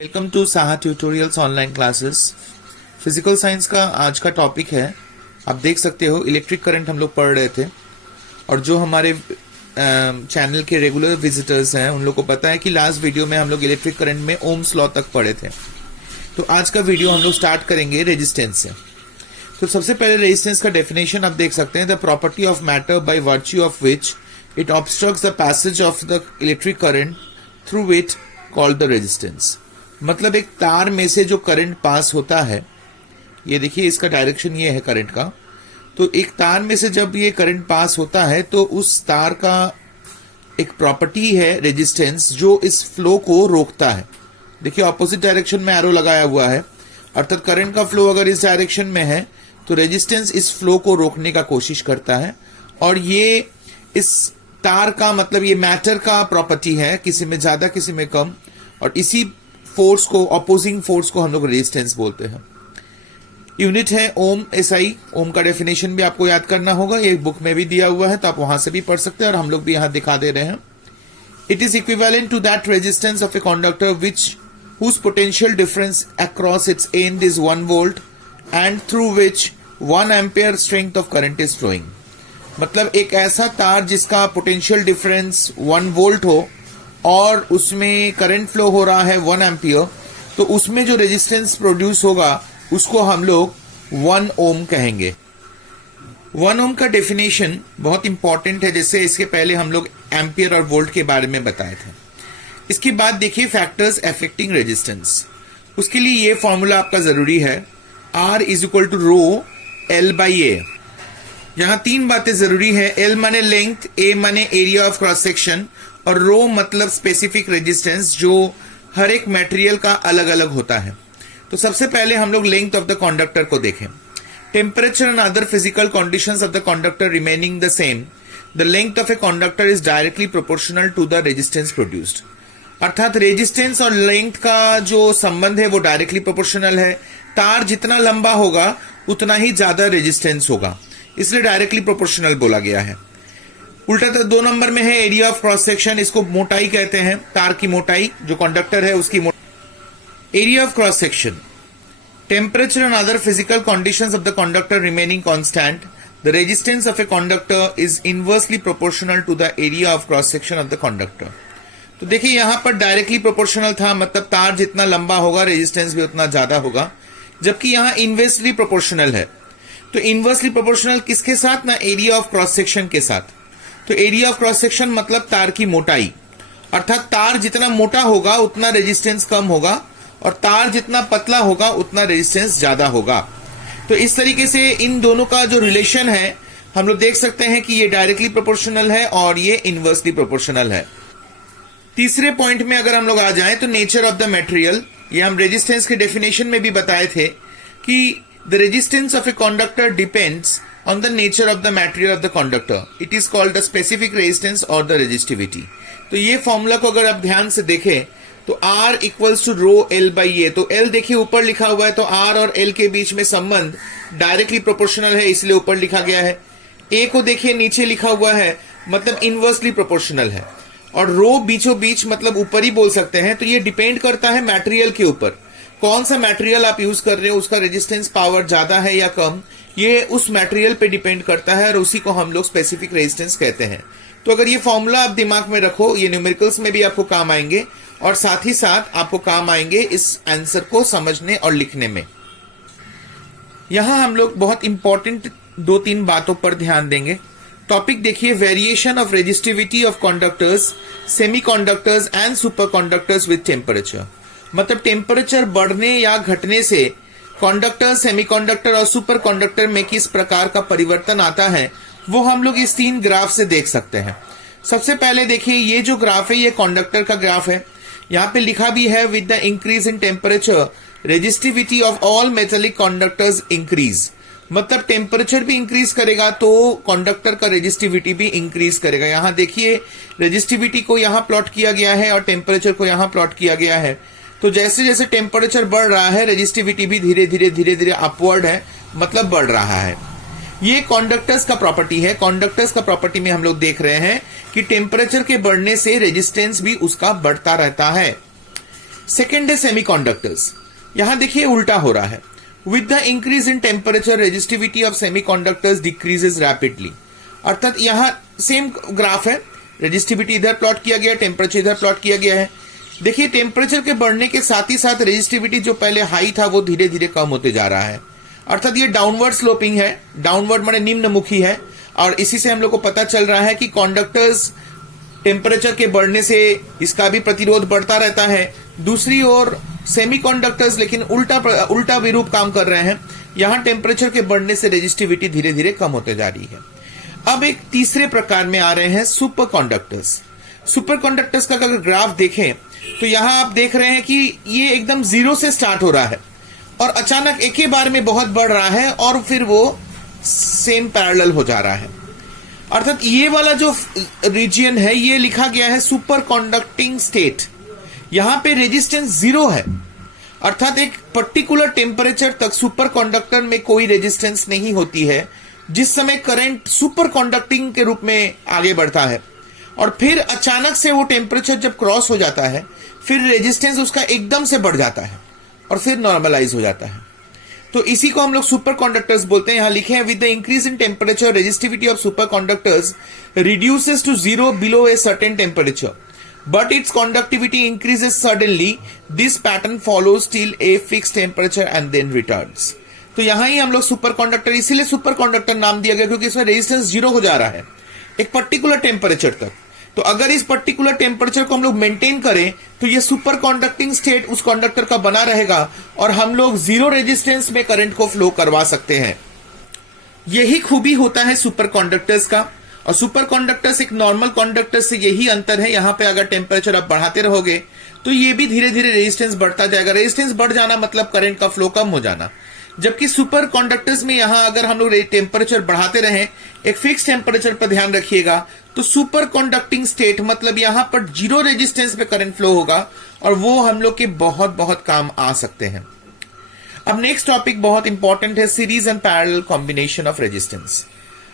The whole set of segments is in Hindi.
Welcome to Saha tutorials online classes. Physical science का आज का टॉपिक है, आप देख सकते हो इलेक्ट्रिक करंट हम लोग पढ़ रहे थे। और जो हमारे चैनल के रेगुलर विजिटर्स हैं उन लोग को पता है कि लास्ट वीडियो में हम लोग इलेक्ट्रिक करंट में ओम्स लॉ तक पढ़े थे। तो आज का वीडियो हम लोग स्टार्ट करेंगे रेजिस्टेंस से। तो सबसे पहले रेजिस्टेंस का डेफिनेशन आप देख सकते हैं, the property of matter by virtue of which it obstructs the passage of the electric current through it called the resistance. मतलब एक तार में से जो करंट पास होता है, ये देखिए इसका डायरेक्शन ये है करंट का। तो एक तार में से जब ये करंट पास होता है तो उस तार का एक प्रॉपर्टी है रेजिस्टेंस, जो इस फ्लो को रोकता है। देखिए ऑपोजिट डायरेक्शन में एरो लगाया हुआ है, अर्थात करंट का फ्लो अगर इस डायरेक्शन में है तो रेजिस्टेंस इस फ्लो को रोकने का कोशिश करता है। और ये इस तार का मतलब ये मैटर का प्रॉपर्टी है, किसी में ज्यादा किसी में कम। और इसी फोर्स को, अपोजिंग फोर्स को हम लोग रेजिस्टेंस बोलते हैं। यूनिट है ओम, एसआई। ओम का डेफिनेशन भी आपको याद करना होगा, ये बुक में भी दिया हुआ है तो आप वहां से भी पढ़ सकते हैं और हम लोग भी यहां दिखा दे रहे हैं। It is equivalent to that resistance of a conductor which whose potential difference across its end is 1 volt and through which 1 ampere strength of current is flowing. मतलब एक ऐसा तार जिसका पोटेंशियल डिफरेंस 1 वोल्ट हो और उसमें करंट फ्लो हो रहा है 1 एम्पियर, तो उसमें जो रेजिस्टेंस प्रोड्यूस होगा उसको हम लोग 1 ओम कहेंगे। 1 ओम का डेफिनेशन बहुत इंपॉर्टेंट है, जैसे इसके पहले हम लोग एम्पियर और वोल्ट के बारे में बताए थे। इसके बाद देखिए फैक्टर्स अफेक्टिंग रेजिस्टेंस। उसके लिए ये फॉर्मूला आपका जरूरी है, R is equal to rho L by a. यहां 3 बातें जरूरी है, L माने लेंथ, A माने एरिया ऑफ क्रॉस सेक्शन और रो मतलब स्पेसिफिक रेजिस्टेंस, जो हर एक मटेरियल का अलग अलग होता है। तो सबसे पहले हम लोग लेंथ ऑफ द कंडक्टर को देखें। Temperature and other physical conditions of the conductor remaining the same, the length of a conductor is directly proportional to the resistance produced. अर्थात रेजिस्टेंस और लेंथ का जो संबंध है वो डायरेक्टली प्रोपोर्शनल है। तार जितना लंबा होगा उतना ही ज्यादा रेजिस्टेंस होगा, इसलिए डायरेक्टली प्रोपोर्शनल बोला गया है। उल्टा तो 2 नंबर में है एरिया ऑफ क्रॉस सेक्शन, इसको मोटाई कहते हैं, तार की मोटाई, जो कंडक्टर है उसकी मोटाई। Area of cross section, temperature and other physical conditions of the conductor remaining constant, the resistance of a conductor is inversely proportional to the area of cross section of the conductor. तो देखिए यहां पर डायरेक्टली प्रोपोर्शनल था, मतलब तार जितना लंबा होगा रेजिस्टेंस भी उतना ज्यादा होगा, जबकि यहां इनवर्सली प्रोपोर्शनल है। तो इनवर्सली प्रोपोर्शनल किसके साथ ना, एरिया ऑफ क्रॉस सेक्शन के साथ। तो एरिया ऑफ क्रॉस सेक्शन मतलब तार की मोटाई, अर्थात तार जितना मोटा होगा उतना रेजिस्टेंस कम होगा और तार जितना पतला होगा उतना रेजिस्टेंस ज्यादा होगा। तो इस तरीके से इन दोनों का जो रिलेशन है हम लोग देख सकते हैं कि ये डायरेक्टली प्रोपोर्शनल है और ये इनवर्सली प्रोपोर्शनल है। तीसरे पॉइंट में अगर हम लोग आ जाएं तो नेचर ऑफ द मटेरियल, ये हम रेजिस्टेंस के डेफिनेशन में भी बताए थे कि the resistance of a conductor depends on the nature of the material of the conductor. It is called the specific resistance or the resistivity. तो ये फॉर्मूला को अगर आप ध्यान से देखें तो R equals to rho L by a. तो L देखिए ऊपर लिखा हुआ है, तो R और L के बीच में संबंध डायरेक्टली प्रोपोर्शनल है, इसलिए ऊपर लिखा गया है। A को देखिए नीचे लिखा हुआ है, मतलब इनवर्सली प्रोपोर्शनल है। और रो बीचों बीच मतलब ऊपर ही बोल सकते हैं। तो ये डिपेंड करता है मटेरियल के ऊपर, कौन सा मटेरियल आप यूज कर रहे हो, उसका रेजिस्टेंस पावर ज्यादा है या कम, ये उस मटेरियल पे डिपेंड करता है और उसी को हम लोग स्पेसिफिक रेजिस्टेंस कहते हैं। तो अगर ये फॉर्मूला आप दिमाग में रखो, ये न्यूमेरिकल्स में भी आपको काम आएंगे और साथ ही साथ आपको काम आएंगे इस आंसर को समझने और लिखने में। यहां हम लोग बहुत इंपॉर्टेंट 2-3 बातों पर ध्यान देंगे। टॉपिक देखिए, variation of resistivity of conductors, semiconductors and superconductors with temperature. मतलब टेम्परेचर बढ़ने या घटने से कंडक्टर, सेमीकंडक्टर और सुपर कंडक्टर में किस प्रकार का परिवर्तन आता है वो हम लोग इस 3 ग्राफ से देख सकते हैं। सबसे पहले देखिए ये जो ग्राफ है ये कंडक्टर का ग्राफ है। यहाँ पे लिखा भी है, with the increase in temperature resistivity of all metallic conductors increase. मतलब टेम्परेचर भी इंक्रीज करेगा तो कंडक्टर का रेजिस्टिविटी भी इंक्रीज करेगा। यहाँ देखिए रेजिस्टिविटी को यहाँ प्लॉट किया गया है और टेम्परेचर को यहाँ प्लॉट किया गया है। तो जैसे जैसे टेम्परेचर बढ़ रहा है रेजिस्टिविटी भी धीरे धीरे अपवर्ड है, मतलब बढ़ रहा है। ये कंडक्टर्स का प्रॉपर्टी है। कंडक्टर्स का प्रॉपर्टी में हम लोग देख रहे हैं कि टेम्परेचर के बढ़ने से रेजिस्टेंस भी उसका बढ़ता रहता है। सेकेंड है सेमीकंडक्टर्स। यहां देखिए उल्टा हो रहा है। With the increase in temperature resistivity of semiconductors decreases rapidly. अर्थात यहां सेम ग्राफ है, रेजिस्टिविटी इधर प्लॉट किया गया, टेम्परेचर इधर प्लॉट किया गया है। देखिए टेम्परेचर के बढ़ने के साथ ही साथ रेजिस्टिविटी जो पहले हाई था वो धीरे धीरे कम होते जा रहा है। अर्थात ये डाउनवर्ड स्लोपिंग है, डाउनवर्ड माने निम्नमुखी है। और इसी से हम लोग को पता चल रहा है कि कंडक्टर्स टेम्परेचर के बढ़ने से इसका भी प्रतिरोध बढ़ता रहता है। दूसरी ओर सेमीकंडक्टर्स लेकिन उल्टा विरूप काम कर रहे हैं। यहां टेम्परेचर के बढ़ने से रेजिस्टिविटी धीरे धीरे कम होते जा रही है। अब एक तीसरे प्रकार में आ रहे हैं सुपर कंडक्टर्स। सुपर कंडक्टर्स का अगर ग्राफ देखें तो यहां आप देख रहे हैं कि ये एकदम जीरो से स्टार्ट हो रहा है और अचानक एक ही बार में बहुत बढ़ रहा है और फिर वो सेम पैरेलल हो जा रहा है। अर्थात ये वाला जो रीजन है ये लिखा गया है सुपर कंडक्टिंग स्टेट। यहां पे रेजिस्टेंस जीरो है, अर्थात एक पर्टिकुलर टेम्परेचर तक सुपर कंडक्टर में कोई रेजिस्टेंस नहीं होती है, जिस समय करंट सुपर कंडक्टिंग के रूप में आगे बढ़ता है। और फिर अचानक से वो टेम्परेचर जब क्रॉस हो जाता है फिर रेजिस्टेंस उसका एकदम से बढ़ जाता है और फिर नॉर्मलाइज हो जाता है। तो इसी को हम लोग सुपर कंडक्टर्स बोलते हैं। यहां लिखे हैं with the increase in temperature resistivity of super conductors reduces to zero below a certain temperature but its conductivity increases suddenly. This pattern follows till a fix temperature and then returns. तो यहां ही हम लोग सुपर कंडक्टर, इसीलिए सुपर कंडक्टर नाम दिया गया क्योंकि इसमें रेजिस्टेंस जीरो हो जा रहा है एक पर्टिकुलर टेम्परेचर तक। तो अगर इस पर्टिकुलर टेम्परेचर को हम लोग मेंटेन करें तो ये सुपर कंडक्टिंग स्टेट उस कंडक्टर का बना रहेगा और हम लोग जीरो रेजिस्टेंस में करंट को फ्लो करवा सकते हैं। यही खूबी होता है सुपर कंडक्टर्स का। और सुपर कंडक्टर्स एक नॉर्मल कंडक्टर से यही अंतर है, यहां पे अगर टेम्परेचर आप बढ़ाते रहोगे तो ये भी धीरे धीरे रेजिस्टेंस बढ़ता जाएगा। रेजिस्टेंस बढ़ जाना मतलब करंट का फ्लो कम हो जाना। जबकि सुपर कंडक्टर्स में यहां अगर हम लोग टेम्परेचर बढ़ाते रहें, एक फिक्स टेम्परेचर पर ध्यान रखिएगा, तो सुपर कंडक्टिंग स्टेट मतलब यहां पर जीरो रेजिस्टेंस पे करंट फ्लो होगा और वो हम लोग के बहुत बहुत काम आ सकते हैं। अब नेक्स्ट टॉपिक बहुत इंपॉर्टेंट है, series and parallel combination of resistance.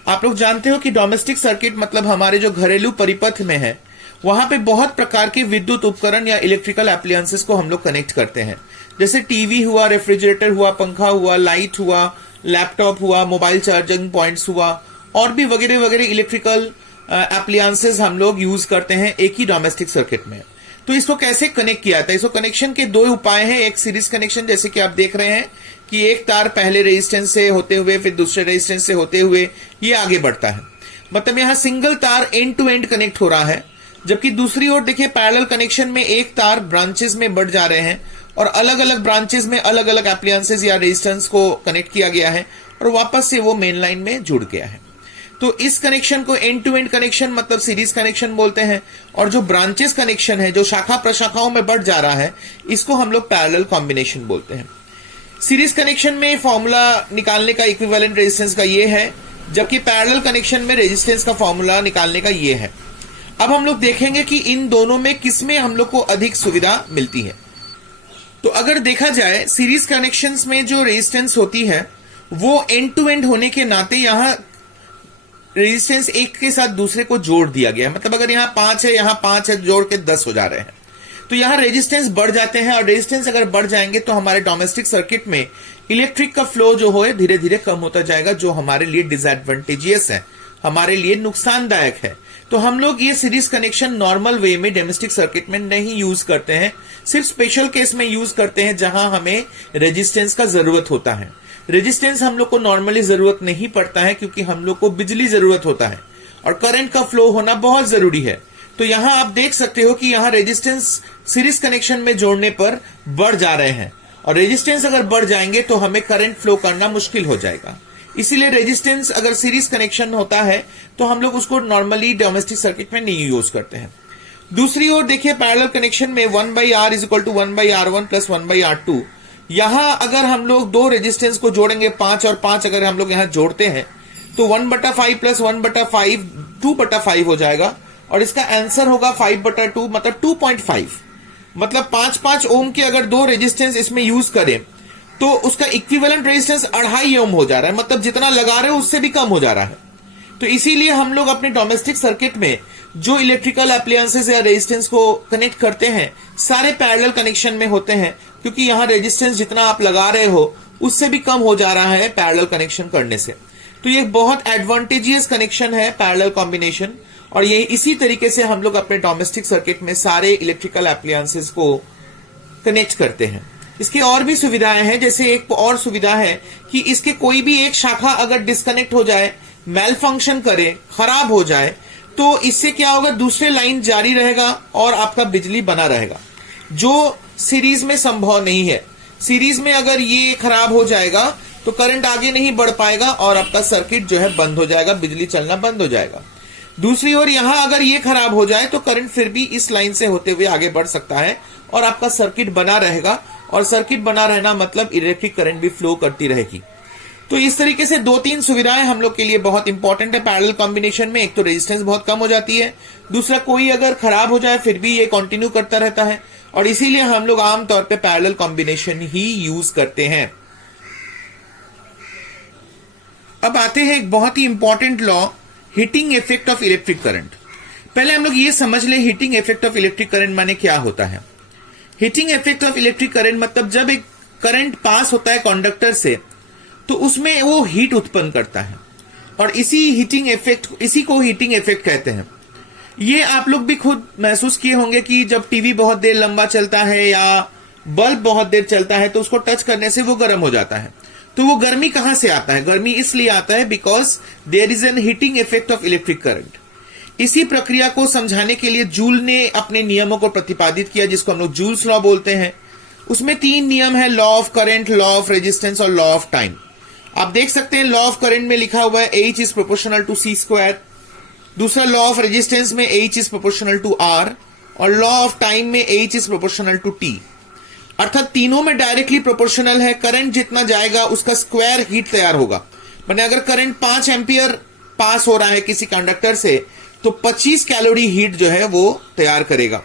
आप लोग जानते हो कि डोमेस्टिक सर्किट मतलब हमारे जो घरेलू परिपथ में है वहां पे बहुत प्रकार के विद्युत उपकरण या इलेक्ट्रिकल एप्लायंसेस को हम लोग कनेक्ट करते हैं। जैसे टीवी हुआ, रेफ्रिजरेटर हुआ, पंखा हुआ, लाइट हुआ, लैपटॉप हुआ, मोबाइल चार्जिंग पॉइंट्स हुआ और भी वगैरह वगैरह इलेक्ट्रिकल एप्लायंसेस हम लोग यूज करते हैं एक ही डोमेस्टिक सर्किट में। तो इसको कैसे कनेक्ट किया जाता है? इसको कनेक्शन के दो उपाय हैं। एक सीरीज कनेक्शन, जैसे कि आप देख रहे हैं कि एक तार पहले रेजिस्टेंस से होते हुए फिर दूसरे रेजिस्टेंस से होते हुए ये आगे बढ़ता है, मतलब यहां सिंगल तार एंड टू एंड कनेक्ट हो रहा है। जबकि दूसरी ओर देखिए पैरेलल कनेक्शन में एक तार ब्रांचेस में बढ़ जा रहे हैं और अलग अलग ब्रांचेस में अलग अलग एप्लायंसेस या रेजिस्टेंस को कनेक्ट किया गया है और वापस से वो मेन लाइन में जुड़ गया है। तो इस कनेक्शन को एंड टू एंड कनेक्शन मतलब सीरीज कनेक्शन बोलते हैं। और जो ब्रांचेस कनेक्शन है, जो शाखा प्रशाखाओं में बढ़ जा रहा है, इसको हम लोग पैरेलल कॉम्बिनेशन बोलते हैं। सीरीज कनेक्शन में फॉर्मूला निकालने का इक्विवेलेंट रेजिस्टेंस का ये है, जबकि पैरेलल कनेक्शन में रेजिस्टेंस का फॉर्मूला निकालने का ये है। अब हम लोग देखेंगे कि इन दोनों में किसमें हम लोग को अधिक सुविधा मिलती है। तो अगर देखा जाए सीरीज कनेक्शंस में जो रेजिस्टेंस होती है वो एंड टू एंड होने के नाते यहां रेजिस्टेंस एक के साथ दूसरे को जोड़ दिया गया है। मतलब अगर यहां 5 है, यहां 5 है, जोड़ के 10 हो जा रहे हैं, तो यहां रेजिस्टेंस बढ़ जाते हैं। और रेजिस्टेंस अगर बढ़ जाएंगे तो हमारे डोमेस्टिक सर्किट में इलेक्ट्रिक का फ्लो जो है धीरे धीरे कम होता जाएगा, जो हमारे लिए डिसएडवांटेजियस है, हमारे लिए नुकसानदायक है। तो हम लोग ये सीरीज कनेक्शन नॉर्मल वे में डोमेस्टिक सर्किट में नहीं यूज करते हैं, सिर्फ स्पेशल केस में यूज करते हैं जहां हमें रेजिस्टेंस का जरूरत होता है। रेजिस्टेंस हम लोग को नॉर्मली जरूरत नहीं पड़ता है क्योंकि हम लोग को बिजली जरूरत होता है और करंट का फ्लो होना बहुत जरूरी है। तो यहां आप देख सकते हो कि यहां रेजिस्टेंस सीरीज कनेक्शन में जोड़ने पर बढ़ जा रहे हैं और रेजिस्टेंस अगर बढ़ जाएंगे तो हमें करंट फ्लो करना मुश्किल हो जाएगा। इसीलिए रेजिस्टेंस अगर सीरीज कनेक्शन होता है तो हम लोग उसको नॉर्मली डोमेस्टिक सर्किट में नहीं यूज करते हैं। दूसरी ओर देखिए पैरेलल कनेक्शन में 1/R = 1/R1 + 1/R2। यहां अगर हम लोग दो रेजिस्टेंस को जोड़ेंगे 5 और 5 अगर हम लोग यहां जोड़ते हैं तो 1/5 + 1/5 2/5 हो जाएगा और इसका आंसर होगा 5/2 मतलब 2.5। मतलब 5 ओम के अगर दो रेजिस्टेंस इसमें यूज करें तो उसका इक्विवेलेंट रेजिस्टेंस 2.5 ओम हो जा रहा है, मतलब जितना लगा रहे हो उससे भी कम हो जा रहा है। तो इसीलिए हम लोग अपने डोमेस्टिक सर्किट में जो इलेक्ट्रिकल एप्लायंसेस या रेजिस्टेंस को कनेक्ट करते हैं सारे पैरेलल कनेक्शन में होते हैं, क्योंकि यहाँ रेजिस्टेंस जितना आप लगा रहे हो उससे भी कम हो जा रहा है पैरेलल कनेक्शन करने से। तो ये बहुत एडवांटेजियस कनेक्शन है पैरेलल कॉम्बिनेशन, और ये इसी तरीके से हम लोग अपने डोमेस्टिक सर्किट में सारे इलेक्ट्रिकल एप्लायंसेस को कनेक्ट करते हैं। इसकी और भी सुविधाएं हैं, जैसे एक और सुविधा है कि इसके कोई भी एक शाखा अगर डिस्कनेक्ट हो जाए, मेल फंक्शन करे, खराब हो जाए, तो इससे क्या होगा, दूसरे लाइन जारी रहेगा और आपका बिजली बना रहेगा, जो सीरीज में संभव नहीं है। सीरीज में अगर ये खराब हो जाएगा तो करंट आगे नहीं बढ़ पाएगा और आपका सर्किट जो है बंद हो जाएगा, बिजली चलना बंद हो जाएगा। दूसरी ओर यहां अगर ये खराब हो जाए तो करंट फिर भी इस लाइन से होते हुए आगे बढ़ सकता है और आपका सर्किट बना रहेगा, और सर्किट बना रहना मतलब इलेक्ट्रिक करंट भी फ्लो करती रहेगी। तो इस तरीके से 2-3 सुविधाएं हम लोग के लिए बहुत इंपॉर्टेंट है पैरेलल कॉम्बिनेशन में। एक तो रेजिस्टेंस बहुत कम हो जाती है, दूसरा कोई अगर खराब हो जाए फिर भी ये कंटिन्यू करता रहता है, और इसीलिए हम लोग आमतौर पे पैरेलल कॉम्बिनेशन ही यूज करते हैं। अब आते हैं एक बहुत ही important law, heating effect of electric current. पहले हम लोग ये समझ लें heating effect of electric current माने क्या होता है। Heating effect of electric current मतलब जब एक करंट पास होता है कंडक्टर से तो उसमें वो हीट उत्पन्न करता है, और इसी को हीटिंग इफेक्ट कहते हैं। ये आप लोग भी खुद महसूस किए होंगे कि जब टीवी बहुत देर लंबा चलता है या बल्ब बहुत देर चलता है तो उसको टच करने से वो गर्म हो जाता है। तो वो गर्मी कहां से आता है? गर्मी इसलिए आता है because there is an heating effect of electric current. इसी प्रक्रिया को समझाने के लिए जूल ने अपने नियमों को प्रतिपादित किया, जिसको हम लोग जूल्स लॉ बोलते हैं। उसमें 3 नियम है, law of current, law of resistance और लॉ ऑफ टाइम। आप देख सकते हैं लॉ ऑफ करंट में लिखा हुआ है H is proportional to C square. दूसरा लॉ ऑफ रेजिस्टेंस में H is proportional to R, और लॉ ऑफ टाइम में H is proportional to T। अर्थात तीनों में डायरेक्टली प्रोपोर्शनल है। करंट जितना जाएगा उसका स्क्वायर हीट तैयार होगा। माने अगर करंट 5 एम्पियर पास हो रहा है किसी कंडक्टर से तो 25 कैलोरी हीट जो है वो तैयार करेगा।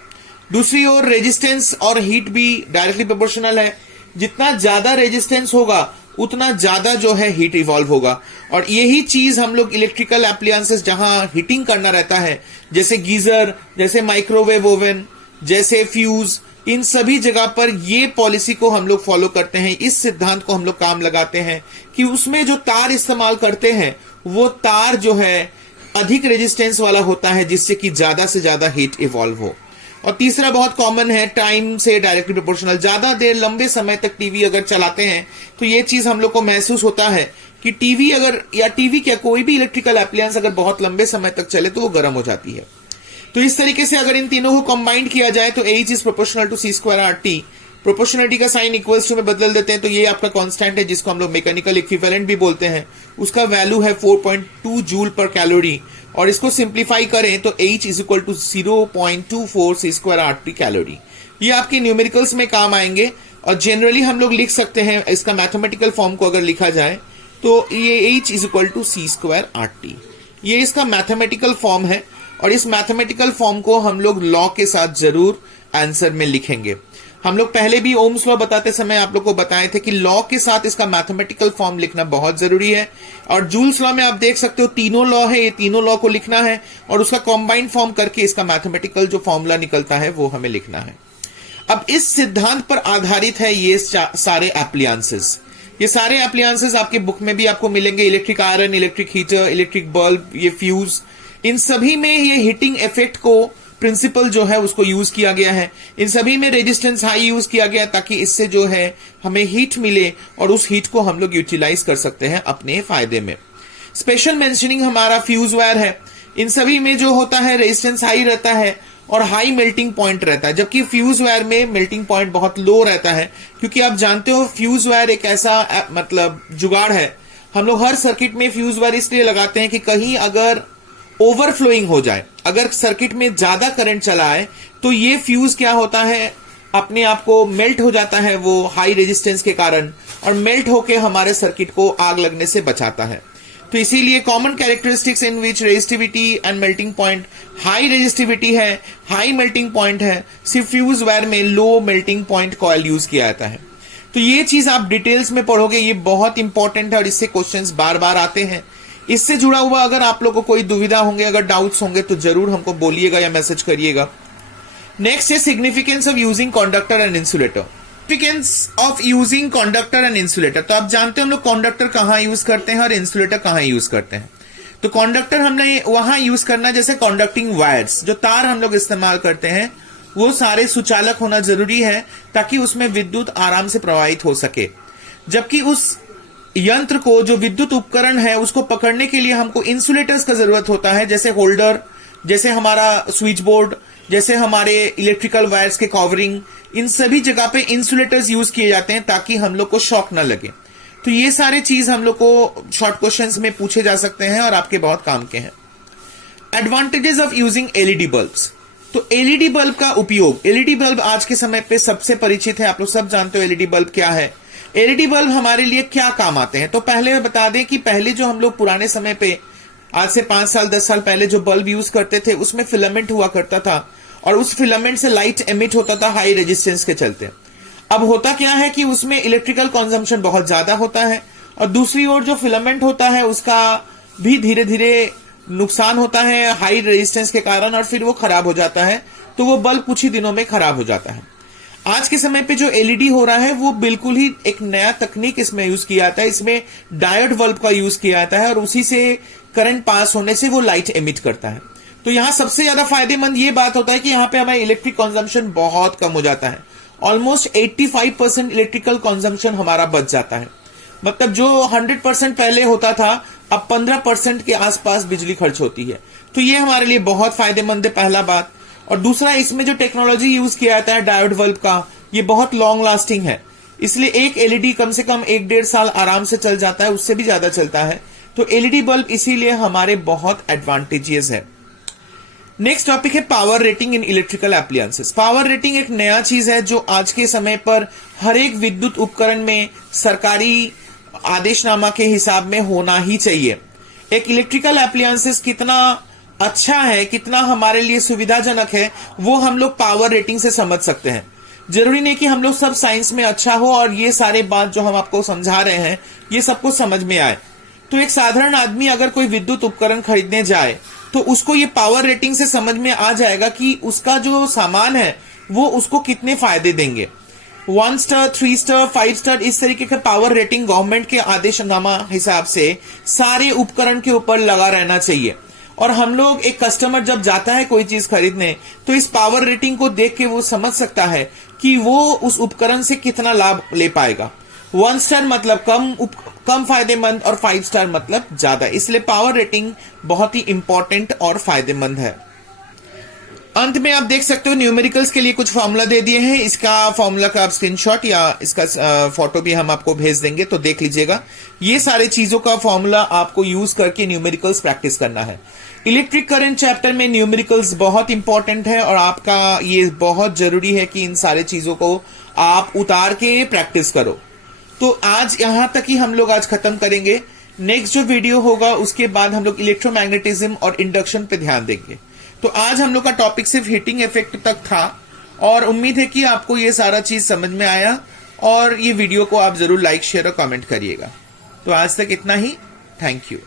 दूसरी ओर रेजिस्टेंस और हीट भी डायरेक्टली प्रोपोर्शनल है। जितना ज्यादा रेजिस्टेंस होगा उतना ज्यादा जो है हीट इवॉल्व होगा, और यही चीज हम लोग इलेक्ट्रिकल एप्लायंसेस जहां हीटिंग करना रहता है, जैसे गीजर, जैसे माइक्रोवेव ओवन, जैसे फ्यूज, इन सभी जगह पर ये पॉलिसी को हम लोग फॉलो करते हैं। इस सिद्धांत को हम लोग काम लगाते हैं कि उसमें जो तार इस्तेमाल करते हैं वो तार जो है अधिक रेजिस्टेंस वाला होता है, जिससे कि ज्यादा से ज्यादा हीट इवॉल्व हो। और तीसरा बहुत कॉमन है, टाइम से डायरेक्टली प्रोपोर्शनल। ज्यादा देर लंबे समय तक टीवी अगर चलाते हैं तो ये चीज हम लोग को महसूस होता है कि टीवी अगर, या टीवी क्या कोई भी इलेक्ट्रिकल एप्लायंस अगर बहुत लंबे समय तक चले तो वो गर्म हो जाती है। तो इस तरीके से अगर इन तीनों को कंबाइंड किया जाए तो H is proportional to C square R T। Proportionality का साइन इक्वल्स टू में बदल देते हैं तो ये आपका कांस्टेंट है, जिसको हम लोग मैकेनिकल इक्विवेलेंट भी बोलते हैं। उसका वैल्यू है 4.2 जूल पर कैलोरी, और इसको सिंप्लीफाई करें तो H is equal to 0.24 C square R T calorie. ये आपके न्यूमेरिकल्स में काम आएंगे, और जनरली हम लोग लिख सकते हैं इसका मैथमेटिकल फॉर्म को अगर लिखा जाए तो ये H is equal to C square R T। ये इसका मैथमेटिकल फॉर्म है, और इस मैथमेटिकल फॉर्म को हम लोग लॉ के साथ जरूर आंसर में लिखेंगे। हम लोग पहले भी ओम्स लॉ बताते समय आप लोग को बताए थे कि लॉ के साथ इसका मैथमेटिकल फॉर्म लिखना बहुत जरूरी है। और जूल्स लॉ में आप देख सकते हो तीनों लॉ है, ये तीनों लॉ को लिखना है और उसका कॉम्बाइंड फॉर्म करके इसका मैथमेटिकल जो फॉर्मूला निकलता है वो हमें लिखना है। अब इस सिद्धांत पर आधारित है ये सारे एप्लायंसेस। ये सारे एप्लायंसेस आपके बुक में भी आपको मिलेंगे, electric iron, electric heater, electric bulb, ये फ्यूज, इन सभी में ये हीटिंग इफेक्ट को प्रिंसिपल जो है उसको यूज किया गया है। इन सभी में रेजिस्टेंस हाई यूज किया गया ताकि इससे जो है हमें हीट मिले और उस हीट को हम लोग यूटिलाइज कर सकते हैं अपने फायदे में। स्पेशल मेंशनिंग हमारा फ्यूज वायर है। इन सभी में जो होता है रेजिस्टेंस हाई रहता है और हाई मेल्टिंग पॉइंट रहता है, जबकि फ्यूज वायर में मेल्टिंग पॉइंट बहुत लो रहता है, क्योंकि आप जानते हो फ्यूज वायर एक ऐसा मतलब जुगाड़ है। हम लोग हर सर्किट में फ्यूज वायर इसलिए लगाते हैं कि कहीं अगर ओवरफ्लोइंग हो जाए, अगर सर्किट में ज्यादा करंट चला है तो ये फ्यूज क्या होता है अपने आप को मेल्ट हो जाता है वो हाई रेजिस्टेंस के कारण, और मेल्ट होके हमारे सर्किट को आग लगने से बचाता है। तो इसीलिए common characteristics in which resistivity and melting point, high resistivity है, हाई मेल्टिंग पॉइंट है, सिर्फ फ्यूज वायर में low melting point coil use किया जाता है। तो ये चीज आप डिटेल्स में पढ़ोगे, ये बहुत इंपॉर्टेंट है और इससे क्वेश्चंस बार बार आते हैं। इससे जुड़ा हुआ अगर आप लोगों को कोई दुविधा होंगे, अगर डाउट्स होंगे तो जरूर हमको बोलिएगा या मैसेज करिएगा। नेक्स्ट है significance of using conductor and insulator. Significance of using conductor and insulator, तो आप जानते हैं हम लोग कंडक्टर कहां यूज करते हैं और इंसुलेटर कहां यूज करते हैं। तो कंडक्टर हमने वहां यूज करना, जैसे कंडक्टिंग वायर्स, जो तार हम लोग इस्तेमाल करते हैं वो सारे सुचालक होना जरूरी है ताकि उसमें विद्युत आराम से प्रवाहित हो सके। जबकि उस यंत्र को, जो विद्युत उपकरण है, उसको पकड़ने के लिए हमको इंसुलेटर्स का जरूरत होता है, जैसे होल्डर, जैसे हमारा स्विच बोर्ड, जैसे हमारे इलेक्ट्रिकल वायर्स के कवरिंग, इन सभी जगह पे इंसुलेटर्स यूज किए जाते हैं ताकि हम लोग को शॉक ना लगे। तो ये सारे चीज हम लोग को शॉर्ट क्वेश्चंस में पूछे जा सकते हैं और आपके बहुत काम के हैं। Advantages of using LED bulbs. तो एलईडी बल्ब का उपयोग, एलईडी बल्ब आज के समय पे सबसे परिचित है, आप लोग सब जानते हो एलईडी बल्ब क्या है। एलईडी बल्ब हमारे लिए क्या काम आते हैं, तो पहले बता दें कि पहले जो हम लोग पुराने समय पे, आज से 5 साल 10 साल पहले जो बल्ब यूज करते थे उसमें फिलामेंट हुआ करता था और उस फिलामेंट से लाइट एमिट होता था हाई रेजिस्टेंस के चलते। अब होता क्या है कि उसमें इलेक्ट्रिकल कंजम्पशन बहुत ज्यादा होता है और दूसरी ओर जो फिलामेंट होता है उसका भी धीरे धीरे नुकसान होता है हाई रेजिस्टेंस के कारण और फिर वो खराब हो जाता है, तो वो बल्ब कुछ ही दिनों में खराब हो जाता है। आज के समय पे जो एलईडी हो रहा है वो बिल्कुल ही एक नया तकनीक इसमें यूज किया जाता है, इसमें डायोड बल्ब का यूज किया जाता है और उसी से करंट पास होने से वो लाइट एमिट करता है। तो यहाँ सबसे ज्यादा फायदेमंद ये बात होता है कि यहाँ पे हमें इलेक्ट्रिक कंजम्पशन बहुत कम हो जाता है, ऑलमोस्ट 85% इलेक्ट्रिकल कंजम्पशन हमारा बच जाता है। मतलब जो 100% पहले होता था अब 15% के आसपास बिजली खर्च होती है, तो ये हमारे लिए बहुत फायदेमंद है, पहला बात। और दूसरा, इसमें जो टेक्नोलॉजी यूज किया जाता है डायोड बल्ब का, ये बहुत लॉन्ग लास्टिंग है, इसलिए एक एलईडी कम से कम 1-1.5 साल आराम से चल जाता है, उससे भी ज्यादा चलता है। तो एलईडी बल्ब इसीलिए हमारे बहुत एडवांटेजेस है। नेक्स्ट टॉपिक है power rating in electrical appliances. Power rating एक नया चीज है जो आज के समय पर हर एक विद्युत उपकरण में सरकारी आदेशनामा के हिसाब में होना ही चाहिए। एक इलेक्ट्रिकल एप्लायंसेस कितना अच्छा है, कितना हमारे लिए सुविधाजनक है, वो हम लोग पावर रेटिंग से समझ सकते हैं। जरूरी नहीं कि हम लोग सब साइंस में अच्छा हो और ये सारे बात जो हम आपको समझा रहे हैं ये सबको समझ में आए। तो एक साधारण आदमी अगर कोई विद्युत उपकरण खरीदने जाए तो उसको ये पावर रेटिंग से समझ में आ जाएगा कि उसका जो सामान है वो उसको कितने फायदे देंगे। 1 स्टार, 3 स्टार, 5 स्टार, इस तरीके के पावर रेटिंग गवर्नमेंट के आदेशनामा हिसाब से सारे उपकरण के ऊपर लगा रहना चाहिए। और हम लोग, एक कस्टमर जब जाता है कोई चीज खरीदने, तो इस पावर रेटिंग को देख के वो समझ सकता है कि वो उस उपकरण से कितना लाभ ले पाएगा। 1 स्टार मतलब कम फायदेमंद और 5 स्टार मतलब ज्यादा, इसलिए पावर रेटिंग बहुत ही इंपॉर्टेंट और फायदेमंद है। अंत में आप देख सकते हो न्यूमेरिकल्स के लिए कुछ फॉर्मूला दे दिए हैं, इसका फॉर्मूला का आप स्क्रीनशॉट या इसका फोटो भी हम आपको भेज देंगे, तो देख लीजिएगा। ये सारे चीजों का फॉर्मूला आपको यूज करके न्यूमेरिकल्स प्रैक्टिस करना है। इलेक्ट्रिक करंट चैप्टर में न्यूमेरिकल्स बहुत इंपॉर्टेंट है और आपका ये बहुत जरूरी है कि इन सारे चीजों को आप उतार के प्रैक्टिस करो। तो आज यहां तक ही हम लोग आज खत्म करेंगे। नेक्स्ट जो वीडियो होगा उसके बाद हम लोग इलेक्ट्रोमैग्नेटिज्म और इंडक्शन पे ध्यान देंगे। तो आज हम लोग का टॉपिक सिर्फ हीटिंग इफेक्ट तक था और उम्मीद है कि आपको ये सारा चीज समझ में आया और ये वीडियो को आप जरूर लाइक, शेयर और कमेंट करिएगा। तो आज तक इतना ही। Thank you.